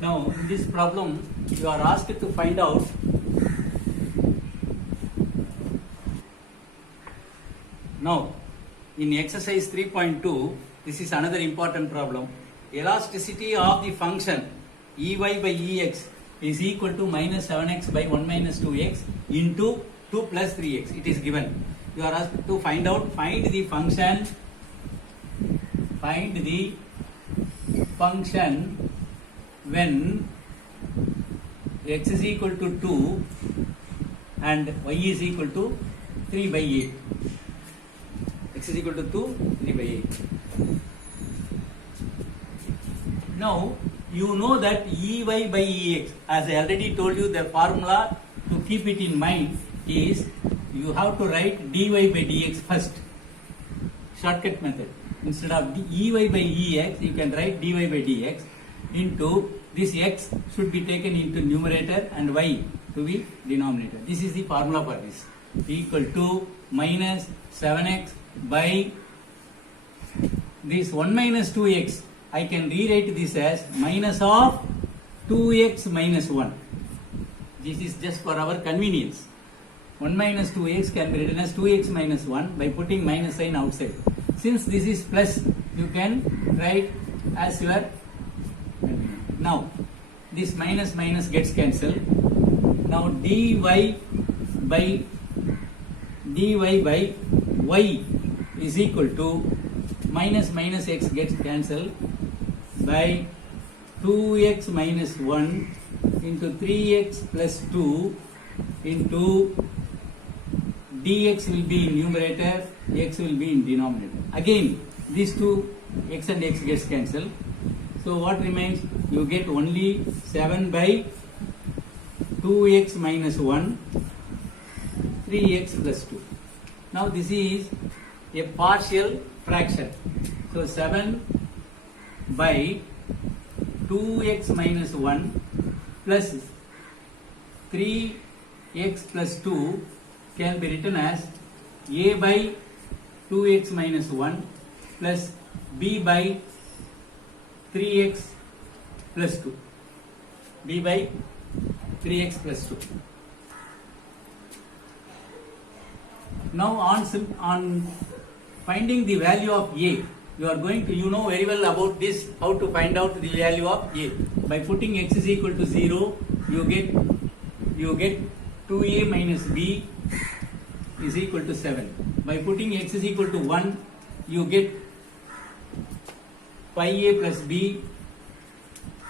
Now, in this problem, you are asked to find out now in exercise 3.2, this is another important problem. Elasticity of the function Ey by Ex is equal to minus 7x by 1 minus 2x into 2 plus 3x. It is given. You are asked to find the function when x is equal to 2 and y is equal to 3 by 8. X is equal to 2, 3 by 8. Now, you know that Ey by Ex, as I already told you, the formula to keep it in mind is you have to write dy by dx first. Shortcut method. Instead of Ey by Ex, you can write dy by dx into this x should be taken into numerator and y to be denominator. This is the formula for this. Equal to minus 7x by this 1 minus 2x. I can rewrite this as minus of 2x minus 1. This is just for our convenience. 1 minus 2x can be written as 2x minus 1 by putting minus sign outside. Since this is plus, you can write as your convenience. Now, this minus minus gets cancelled. Now, dy by y is equal to minus minus x gets cancelled by 2x minus 1 into 3x plus 2 into dx will be in numerator, x will be in denominator. Again, these two x and x gets cancelled. So what remains? You get only 7 by 2x minus 1, 3x plus 2. Now this is a partial fraction. So 7 by 2x minus 1 plus 3x plus 2 can be written as a by 2x minus 1 plus b by 3x plus 2. b by 3x plus 2. Now on finding the value of a, you are going to, you know very well about this, how to find out the value of a. By putting x is equal to 0, you get 2a minus b is equal to 7. By putting x is equal to 1, you get 5a plus b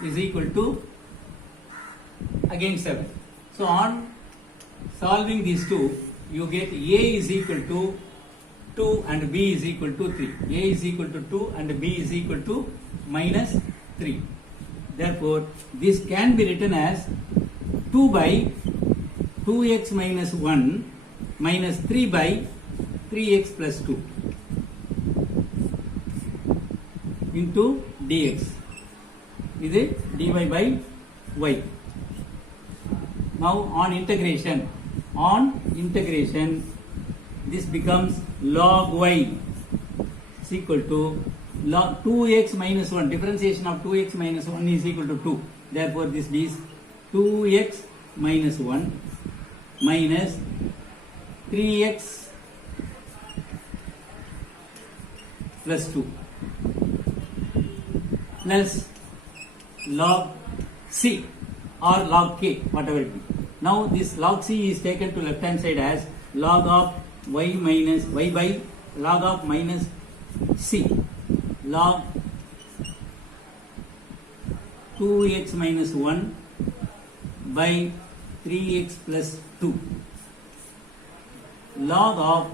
is equal to again 7. So on solving these two, you get a is equal to 2 and b is equal to 3. A is equal to 2 and b is equal to minus 3. Therefore, this can be written as 2 by 2x minus 1 minus 3 by 3x plus 2 into dx. Is it dy by y. Now on integration, this becomes log y is equal to log 2x minus 1. Differentiation of 2x minus 1 is equal to 2. Therefore, this is 2x minus 1 minus 3x plus 2 plus log c or log k, whatever it be. Now this log c is taken to left hand side as log of y minus y by log of minus c, log 2x minus 1 by 3x plus 2. Log of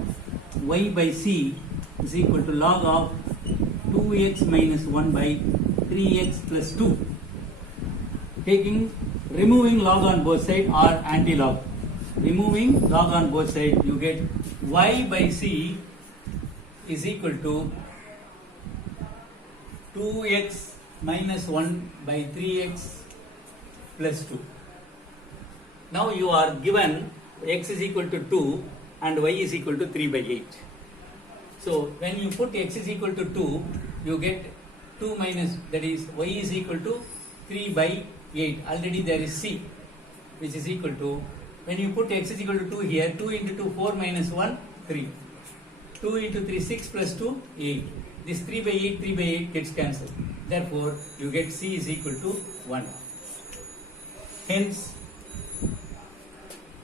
y by c is equal to log of 2x minus 1 by 3x plus 2. Removing log on both sides or anti-log. Removing log on both sides, you get y by c is equal to 2x minus 1 by 3x plus 2. Now you are given x is equal to 2 and y is equal to 3 by 8. So when you put x is equal to 2, you get 2 minus, that is y is equal to 3 by 8. Already there is C, which is equal to, when you put x is equal to 2 here, 2 into 2, 4 minus 1, 3. 2 into 3, 6 plus 2, 8. This 3 by 8, 3 by 8 gets cancelled. Therefore, you get C is equal to 1. Hence,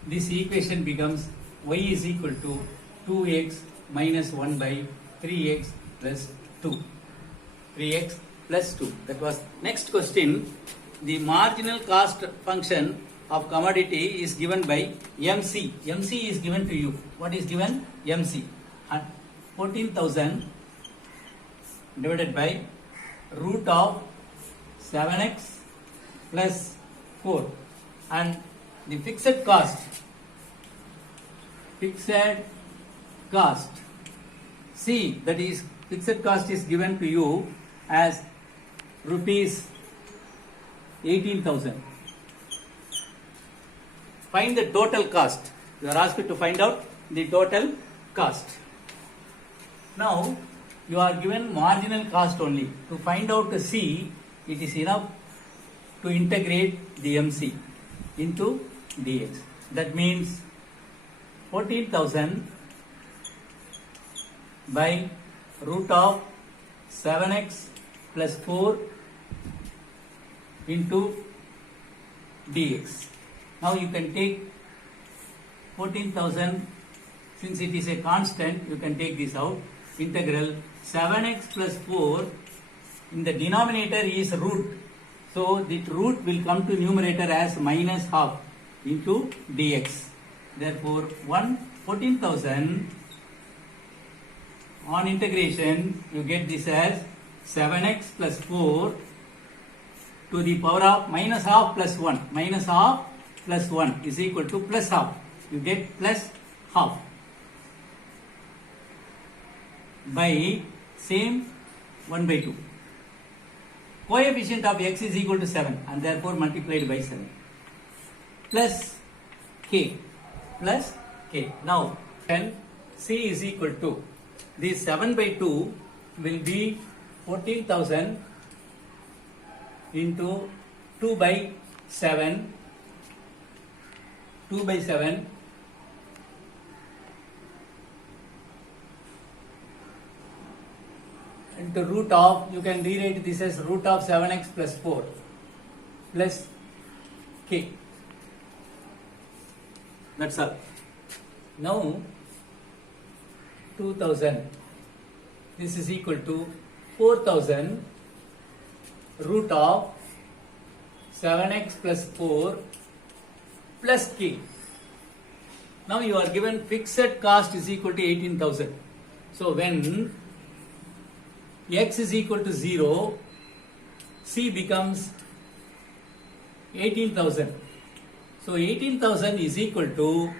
this equation becomes y is equal to 2x minus 1 by 3x plus 2. 3x plus 2. That was next question. The marginal cost function of commodity is given by MC. MC is given to you. What is given? MC. 14,000 divided by root of 7x plus 4. And the fixed cost C, that is fixed cost is given to you as rupees 18,000. Find the total cost. You are asked to find out the total cost. Now you are given marginal cost only. To find out the C, it is enough to integrate the MC into dx. That means 14,000 by root of 7x plus 4 into dx. Now you can take 14,000, since it is a constant, you can take this out. Integral 7x plus 4, in the denominator is root. So the root will come to numerator as minus half into dx. Therefore 14,000 on integration, you get this as 7x plus 4 to the power of minus half plus 1. Minus half plus 1 is equal to plus half. You get plus half by same 1 by 2. Coefficient of x is equal to 7 and therefore multiplied by 7 plus k. Now when C is equal to, this 7 by 2 will be 14,000 into 2 by 7 into root of, you can rewrite this as root of 7x plus 4 plus k. That's all. Now 2,000, this is equal to 4,000 root of 7x plus 4 plus k. Now you are given fixed cost is equal to 18,000. So when x is equal to 0, C becomes 18,000. So 18,000 is equal to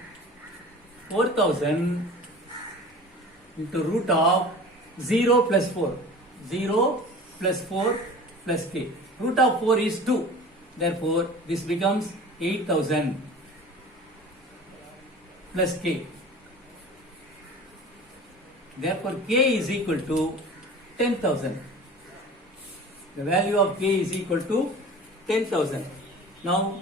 4,000 into root of 0 plus 4. 0 plus 4 plus k. Root of 4 is 2. Therefore, this becomes 8,000 plus k. Therefore, k is equal to 10,000. The value of k is equal to 10,000. Now,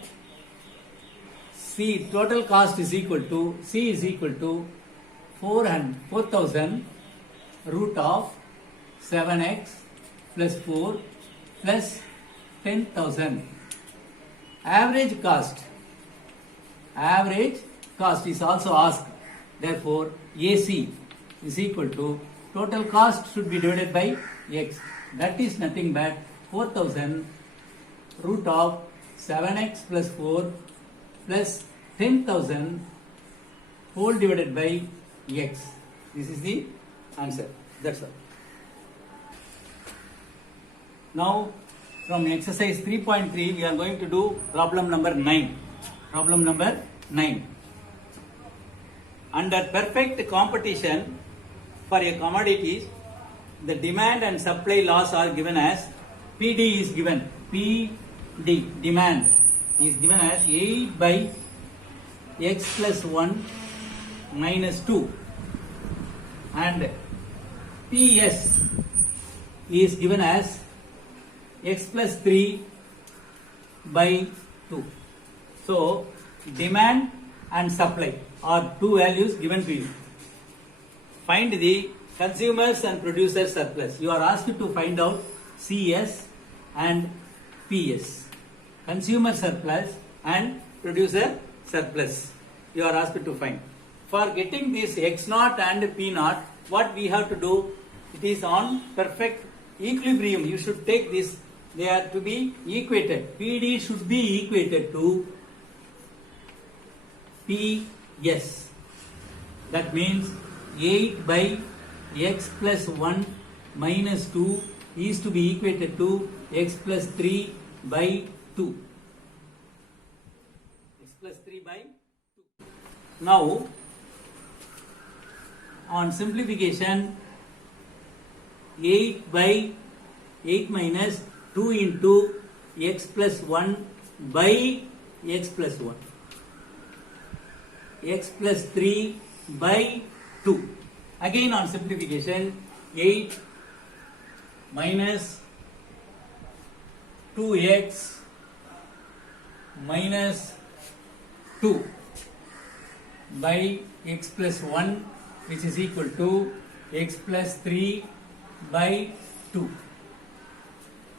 C total cost is equal to, C is equal to 4,000 root of 7x plus 4 plus 10,000. Average cost is also asked. Therefore, AC is equal to, total cost should be divided by x. That is nothing but 4,000 root of 7x plus 4 plus 10,000 whole divided by x. This is the answer. That's all. Now, from exercise 3.3, we are going to do problem number 9. Problem number 9. Under perfect competition for a commodity, the demand and supply laws are given as, PD is given, PD, demand, is given as 8 by x plus 1 minus 2, and PS is given as x plus 3 by 2. So demand and supply are two values given to you. Find the consumers and producers surplus. You are asked to find out CS and PS. Consumer surplus and producer surplus. You are asked to find. For getting this X0 and P0, what we have to do? It is on perfect equilibrium. You should take this. They are to be equated. PD should be equated to PS. That means 8 by X plus 1 minus 2 is to be equated to X plus 3 by 2. X plus 3 by 2. Now, on simplification, 8 by 8 minus 2 into X plus 1 by X plus 1. X plus 3 by 2. Again on simplification, 8 minus 2x minus 2 by x plus 1, which is equal to x plus 3 by 2.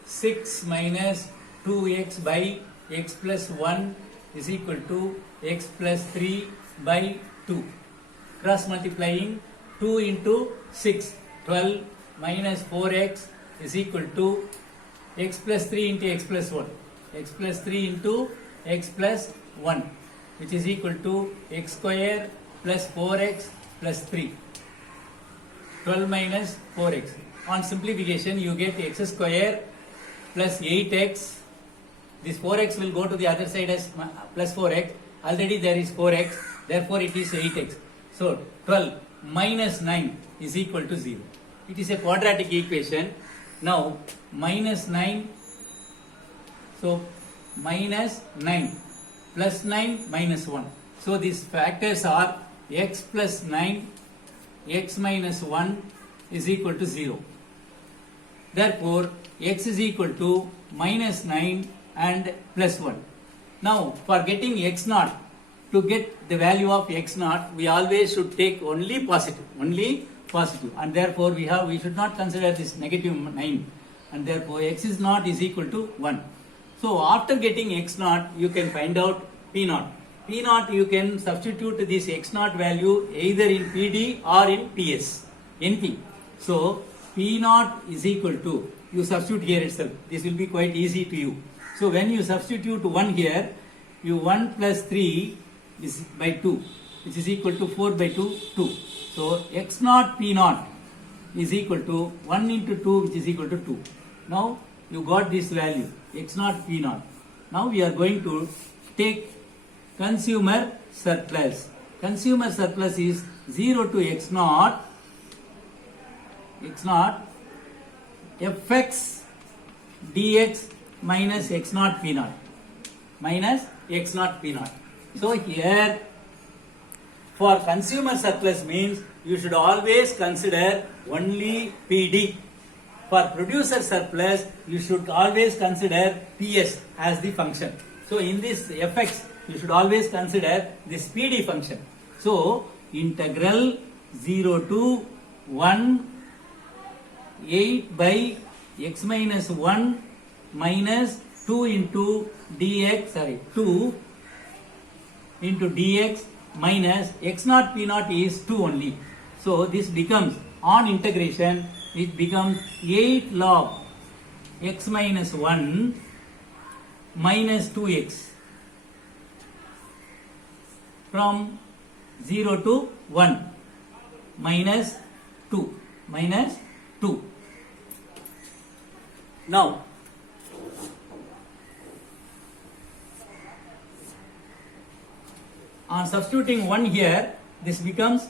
6 minus 2x by x plus 1 is equal to x plus 3 by 2. Cross multiplying 2 into 6, 12 minus 4x is equal to x plus 3 into x plus 1. X plus 3 into x plus 1, which is equal to x square plus 4x plus 3. 12 minus 4x. On simplification, you get x square plus 8x. This 4x will go to the other side as plus 4x. Already there is 4x. Therefore, it is 8x. So, 12 minus 9 is equal to 0. It is a quadratic equation. Now, minus 9. So, minus 9 plus 9 minus 1. So, these factors are x plus 9, x minus 1 is equal to 0. Therefore, x is equal to minus 9 and plus 1. Now, for getting x0, to get the value of x0, we always should take only positive, and therefore we should not consider this negative 9, and therefore x is not is equal to 1. So, after getting x0, you can find out P0. P0 you can substitute this x0 value either in PD or in PS, anything. So, P0 is equal to, you substitute here itself, this will be quite easy to you. So, when you substitute 1 here, you 1 plus 3 is by 2, which is equal to 4 by 2, 2. So, x0 P0 is equal to 1 into 2, which is equal to 2. Now, you got this value, x0 P0. Now, we are going to take consumer surplus. Consumer surplus is 0 to x0, fx dx minus x0 P0, minus x0 P0. So here, for consumer surplus means you should always consider only PD. For producer surplus, you should always consider PS as the function. So in this fx, you should always consider this PD function. So integral 0 to 1 8 by x minus 1 minus 2 into dx, 2 into dx minus x0 P0 is 2 only. So this becomes, on integration, it becomes 8 log x minus 1 minus 2x from 0 to 1 minus 2 minus 2. Now, on substituting 1 here, this becomes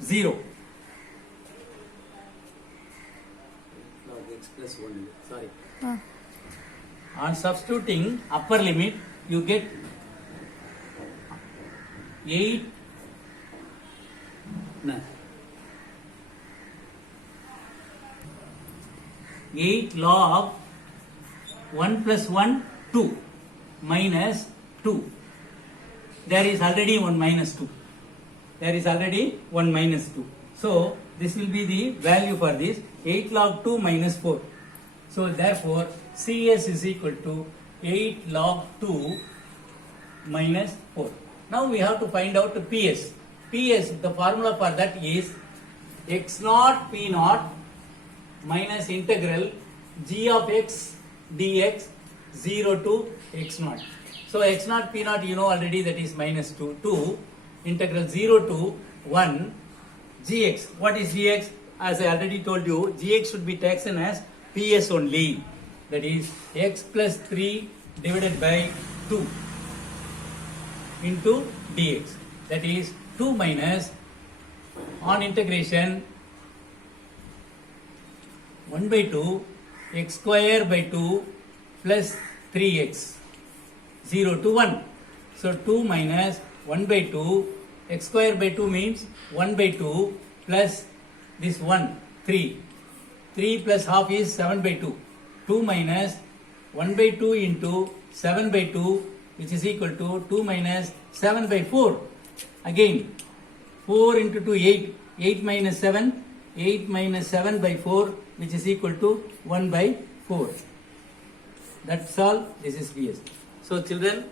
0. X plus 1, sorry. On substituting upper limit, you get 8 log 1 plus 1 2 minus 2. There is already 1 minus 2. There is already 1 minus 2. So this will be the value for this 8 log 2 minus 4. So therefore CS is equal to 8 log 2 minus 4. Now we have to find out the PS. PS, the formula for that is x naught p naught minus integral g of x dx 0 to x naught. So x naught p naught you know already, that is minus 2 to integral 0 to 1 gx. What is gx? As I already told you, gx should be taken as ps only. That is x plus 3 divided by 2 into dx. That is 2 minus, on integration, 1 by 2 x square by 2 plus 3x 0 to 1. So 2 minus 1 by 2 x square by 2 means 1 by 2 plus this 1 3. 3 plus half is 7 by 2. 2 minus 1 by 2 into 7 by 2, which is equal to 2 minus 7 by 4. Again 4 into 2 8. 8 minus 7. 8 minus 7 by 4, which is equal to 1 by 4. That's all. This is PS. So children,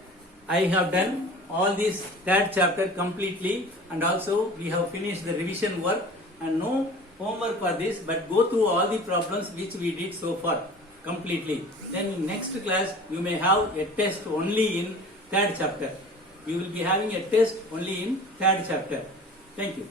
I have done all this third chapter completely, and also we have finished the revision work, and no homework for this, but go through all the problems which we did so far completely. Then in next class you may have a test only in third chapter. You will be having a test only in third chapter. Thank you.